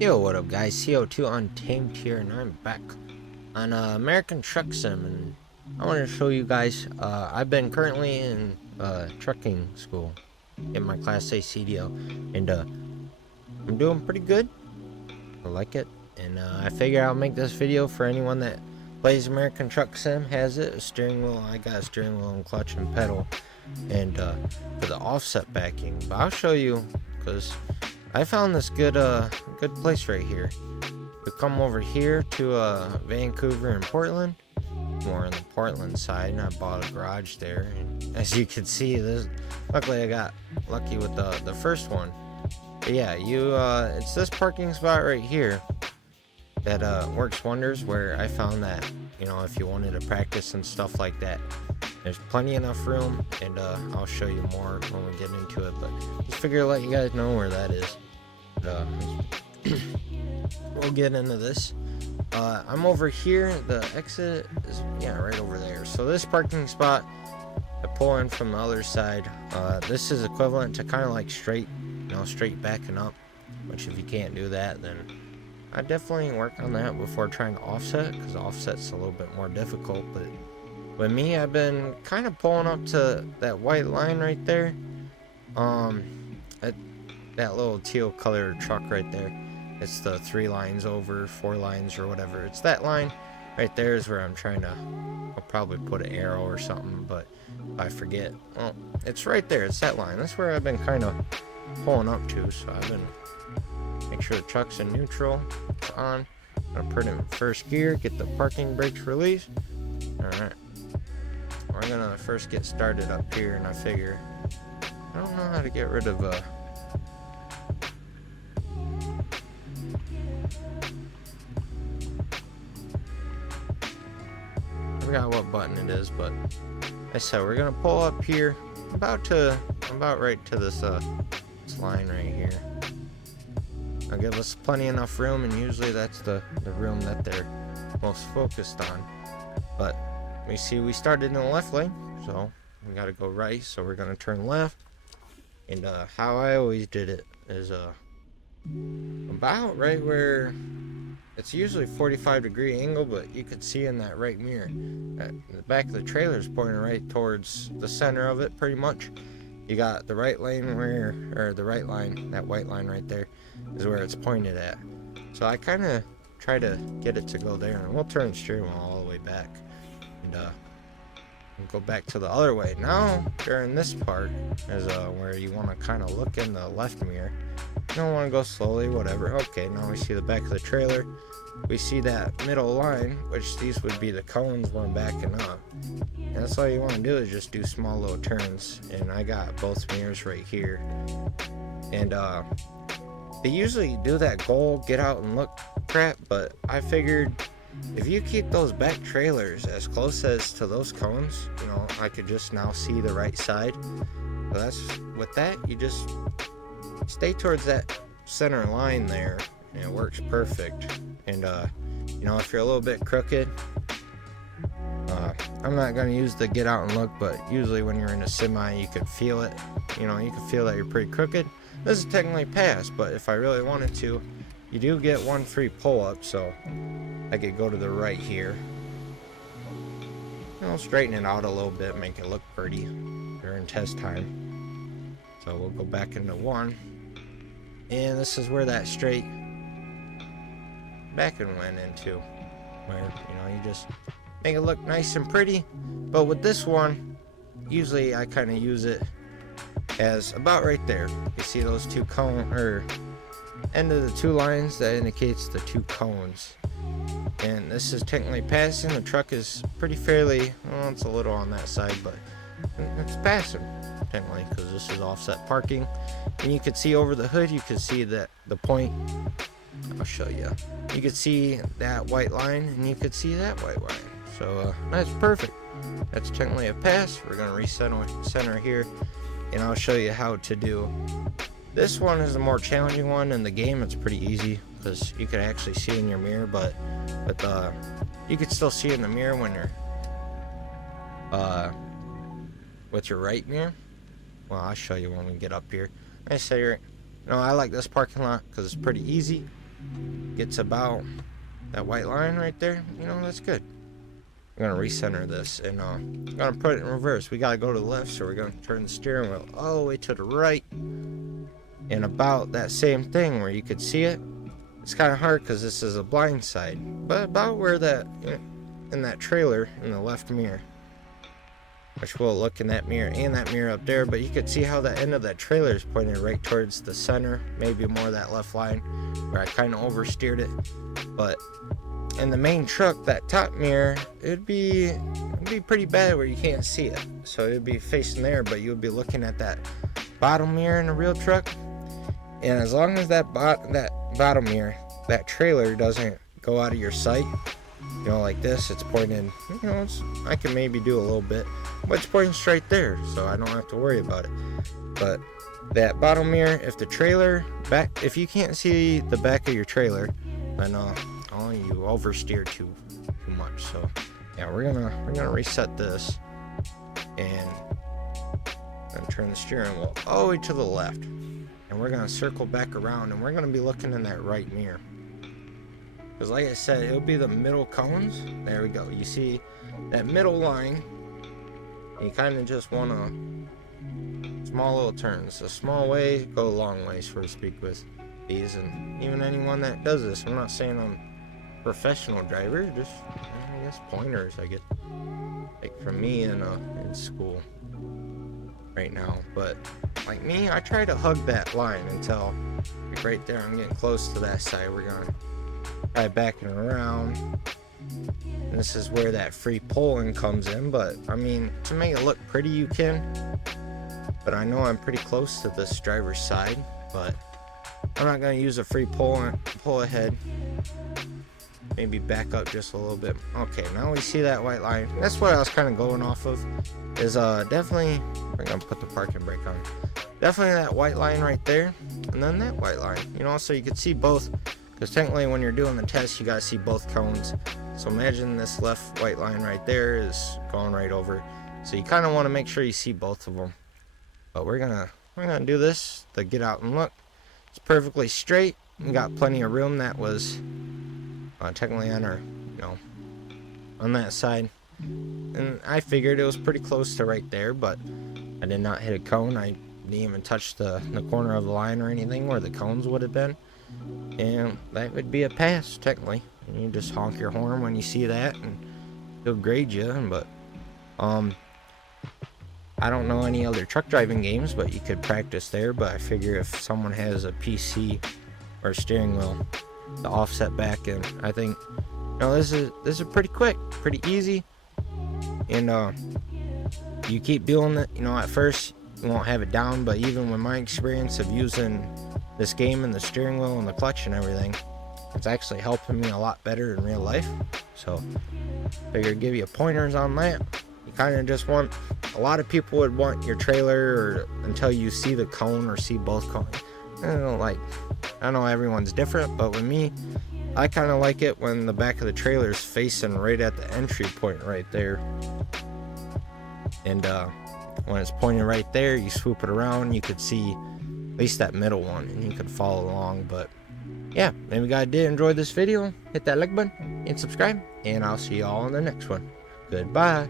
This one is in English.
Yo, what up guys, CO2 Untamed here, and I'm back on American Truck Sim, and I want to show you guys, I've been currently in trucking school, in my Class A CDL, and I'm doing pretty good. I like it, and I figure I'll make this video for anyone that plays American Truck Sim, has it, a steering wheel. I got a steering wheel and clutch and pedal, and for the offset backing, but I'll show you, because I found this good place right here. We come over here to Vancouver and Portland, more on the Portland side, and I bought a garage there. And as you can see, this luckily I got lucky with the first one. But yeah, it's this parking spot right here that works wonders. Where I found that, if you wanted to practice and stuff like that, there's plenty enough room, and I'll show you more when we get into it. But just figure to let you guys know where that is. Uh, we'll get into this. I'm over here. The exit is right over there. So this parking spot, I pull in from the other side. This is equivalent to kind of like straight backing up. Which if you can't do that, then I definitely work on that before trying to offset, because offset's a little bit more difficult. But with me, I've been kind of pulling up to that white line right there. That little teal colored truck right there. It's the 3 lines over, 4 lines or whatever. It's that line right there is where I'm trying to. I'll probably put an arrow or something, but if I forget, well, it's right there. It's that line. That's where I've been kind of pulling up to. So I've been make sure the truck's in neutral, on. I'm gonna put it in first gear, get the parking brakes released. All right, we're gonna first get started up here, and I figure I don't know how to get rid of I forgot what button it is, but I said we're gonna pull up here about right to this line right here. I'll give us plenty enough room, and usually that's the room that they're most focused on. But we started in the left lane, so we gotta go right, so we're gonna turn left. And how I always did it is about right where it's usually 45-degree angle, but you could see in that right mirror the back of the trailer is pointing right towards the center of it, pretty much. You got the right lane the right line, that white line right there is where it's pointed at. So I kind of try to get it to go there, and we'll turn the steering wheel all the way back, and go back to the other way. Now during this part is where you want to kind of look in the left mirror. You don't want to go slowly, whatever. Okay, now we see the back of the trailer. We see that middle line, which these would be the cones when backing up. And that's all you want to do, is just do small little turns. And I got both mirrors right here. And they usually do that goal, get out and look crap, but I figured if you keep those back trailers as close as to those cones, I could just now see the right side. So with that, you just stay towards that center line there, and it works perfect. And if you're a little bit crooked, I'm not going to use the get out and look, but usually when you're in a semi, you can feel it. You can feel that you're pretty crooked. This is technically pass, but if I really wanted to, you do get one free pull-up. So I could go to the right here, straighten it out a little bit, make it look pretty during test time. So we'll go back into 1, and this is where that straight backing went into, where you just make it look nice and pretty. But with this one, usually I kind of use it as about right there. You see those 2 end of the 2 lines, that indicates the 2 cones. And this is technically passing. The truck is pretty it's a little on that side, but it's passing technically, because this is offset parking. And you can see over the hood, you can see that the point. I'll show you. You can see that white line, and you can see that white line. So that's perfect. That's technically a pass. We're gonna center here, and I'll show you how to do. This one is the more challenging one. In the game, it's pretty easy because you can actually see in your mirror, but you can still see in the mirror when you're with your right mirror. Well, I'll show you when we get up here. I say, I like this parking lot because it's pretty easy. gets about that white line right there, you know, that's good. I'm gonna recenter this, and I'm gonna put it in reverse. We gotta go to the left, so we're gonna turn the steering wheel all the way to the right, and about that same thing where you could see it. It's kind of hard because this is a blind side, but about where that, in that trailer in the left mirror, which will look in that mirror and that mirror up there, but you could see how the end of that trailer is pointed right towards the center, maybe more that left line where I kind of oversteered it. But in the main truck, that top mirror, it'd be pretty bad where you can't see it, so it'd be facing there, but you would be looking at that bottom mirror in a real truck. And as long as that bottom mirror, that trailer doesn't go out of your sight, you know, like this, it's pointed, you know, I can maybe do a little bit, but it's pointing straight there, so I don't have to worry about it. But that bottom mirror, if the trailer back, if you can't see the back of your trailer, then you oversteer too much. So yeah, we're gonna reset this and turn the steering wheel all the way to the left, and we're gonna circle back around, and we're gonna be looking in that right mirror, because like I said, it'll be the middle cones. There we go. You see that middle line, you kind of just want to small little turns. A small way go a long way, so to speak, with these. And even anyone that does this, I'm not saying I'm a professional driver, just I guess pointers I get like from me in school right now. But like me, I try to hug that line until like right there I'm getting close to that side. We're gonna try backing around, and this is where that free pulling comes in. But I mean, to make it look pretty, you can, but I know I'm pretty close to this driver's side, but I'm not going to use a free pull ahead. Maybe back up just a little bit. Okay, now we see that white line. That's what I was kind of going off of, is definitely, we're going to put the parking brake on, definitely that white line right there, and then that white line, you know, so you could see both, because technically when you're doing the test, you got to see both cones. So imagine this left white line right there is going right over, so you kind of want to make sure you see both of them. But we're gonna do this to get out and look. It's perfectly straight. We got plenty of room. That was technically on our, you know, on that side, and I figured it was pretty close to right there, but I did not hit a cone. I didn't even touch the corner of the line or anything where the cones would have been, and that would be a pass technically. And you just honk your horn when you see that, and they'll grade you. But I don't know any other truck driving games, but you could practice there. But I figure if someone has a PC or a steering wheel to offset back, and I think, you know, this is pretty quick, pretty easy, and you keep doing it. You know, at first you won't have it down, but even with my experience of using this game and the steering wheel and the clutch and everything, it's actually helping me a lot better in real life. So I figured give you pointers on that. You kind of just want, a lot of people would want your trailer or until you see the cone or see both cones. I know everyone's different, but with me, I kind of like it when the back of the trailer is facing right at the entry point right there, and when it's pointing right there, you swoop it around, you could see at least that middle one, and you could follow along. But yeah, maybe you guys did enjoy this video. Hit that like button and subscribe, and I'll see y'all in the next one. Goodbye.